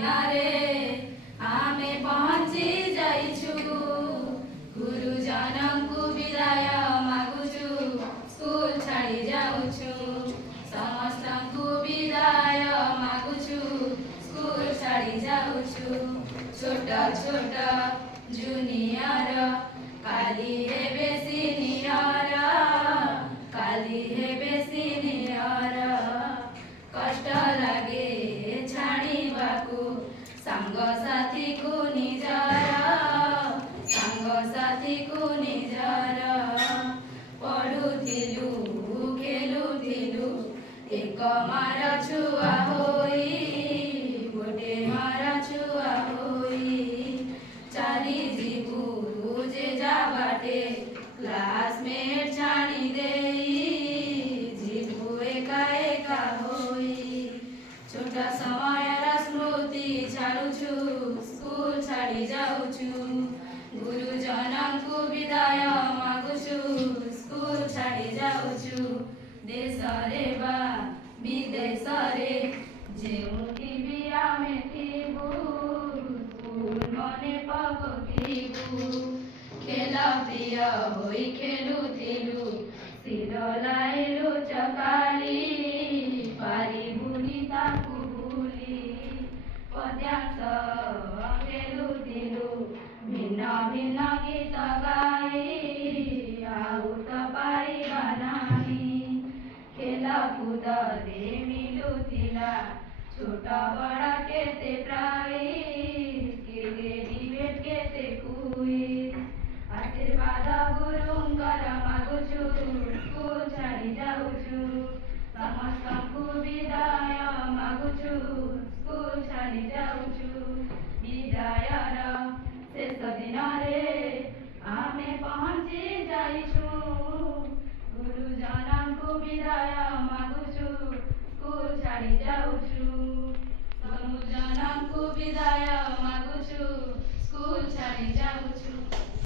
ଦିନରେ ଆମେ ପହଞ୍ଚି ଯାଇଛୁ। ଗୁରୁଜନଙ୍କୁ ବିଦାୟ ମାଗୁଛୁ, ସ୍କୁଲ ଛାଡ଼ି ଯାଉଛୁ। ସମସ୍ତଙ୍କୁ ବିଦାୟ ମାଗୁଛୁ, ସ୍କୁଲ ଛାଡ଼ି ଯାଉଛୁ। ଛୋଟ ଛୋଟ ଜୁନିୟର କାଲି ହେବେ ସିନିୟର, କାଲି ହେବେ ସିନିୟର। କଷ୍ଟ ଲାଗେ ଛାଡ଼ିବାକୁ ସାଙ୍ଗସାଥୀକୁ ନିଜର, ସାଙ୍ଗସାଥୀକୁ ନିଜର। ପଢ଼ୁଥିଲୁ ଖେଲୁଥିଲୁ ଏକ ମାର ଛୁଆ ହୋଇ, ଗୋଟେ ମାର ଛୁଆ ହୋଇ। ଚାଲିଯିବୁ ଯେ ଯା ବାଟେ କ୍ଲାସମେଟ୍ ଛାଡ଼ି ଦେଇ, ଯିବୁ ଏକା ଏକା ହୋଇ। ଛୋଟ ସମୟର ସ୍ମୃତି ଛାଡ଼ୁଛୁ, ସ୍କୁଲ ଛାଡ଼ି ଯାଉଛୁ। ଗୁରୁଜନଙ୍କୁ ବିଦାୟ ମାଗୁଛୁ, ସ୍କୁଲ ଛାଡ଼ି ଯାଉଛୁ। ଦେଶରେ ବା ବିଦେଶରେ ଯେଉଁଠି ବି ଆମେ ଥିବୁ, ସ୍କୁଲ ମନେ ପକାଉଥିବୁ। ଖେଳ ପ୍ରିୟ ହୋଇ ଖେଳୁଥିଲୁ, ଶିର ଲାଇ ଲୁଚକାଳି, ପାରିବୁନି ତାକୁ ଭୁଲି। ପଦ୍ୟାଂଶ ଖେଳୁଥିଲୁ ଭିନ୍ନ ଭିନ୍ନ ଗୀତ ଗାଇ, ଆଉ ତ ପାଇବା ନାହିଁ। ଖେଳକୁଦରେ ମିଳୁଥିଲା ଛୋଟ ବଡ଼ କେତେ ପ୍ରାଇଜ୍, କେତେ ଡିବେଟ୍ କେତେ କୁଇଜ୍। ଆଶୀର୍ବାଦ ଗୁରୁଙ୍କର ମାଗୁଛୁ, ସ୍କୁଲ ଛାଡ଼ି ଯାଉଛୁ। ସମସ୍ତଙ୍କୁ ବିଦାୟ ମାଗୁଛୁ, ସ୍କୁଲ ଛାଡ଼ି ଯାଉଛୁ। ବିଦାୟର ଶେଷ ଦିନରେ ଆମେ ପହଞ୍ଚି ଯାଇଛୁ। ଗୁରୁଜନଙ୍କୁ ବିଦାୟ